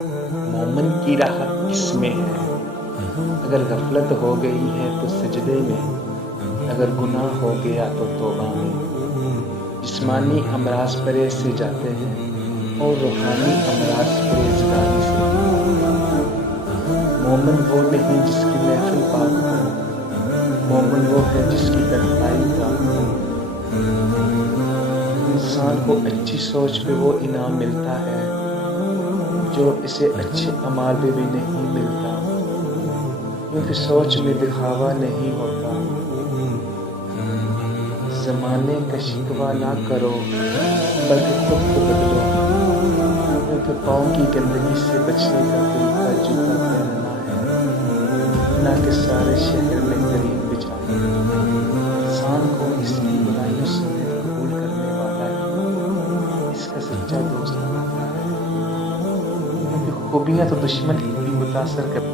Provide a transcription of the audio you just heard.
मोमन की राह किसमें है? अगर गफलत हो गई है तो सजदे में, अगर गुनाह हो गया तो तौबा में। जिस्मानी अमराज परहेज से जाते हैं और रूहानी अमराज परहेजगारी से। मोमन वो नहीं जिसकी महफिल पाक हो, मोमन वो है जिसकी तन्हाई पाक हो। इंसान को अच्छी सोच पे वो इनाम मिलता है जो इसे अच्छे अमाल पे भी नहीं मिलता, क्योंकि सोच में दिखावा नहीं होता। ज़माने का शिकवा ना करो बल्कि खुद को बदलो, क्योंकि पाँव की गंदगी से बचने का तरीका जूता पहनना है, ना कि सारे शहर में करीम बिछाना। इंसान को इसकी बुराइयों समेत कबूल करने वाला ही इसका सच्चा दोस्त होता है, क्योंकि खूबियाँ तो दुश्मन भी मुतासर कर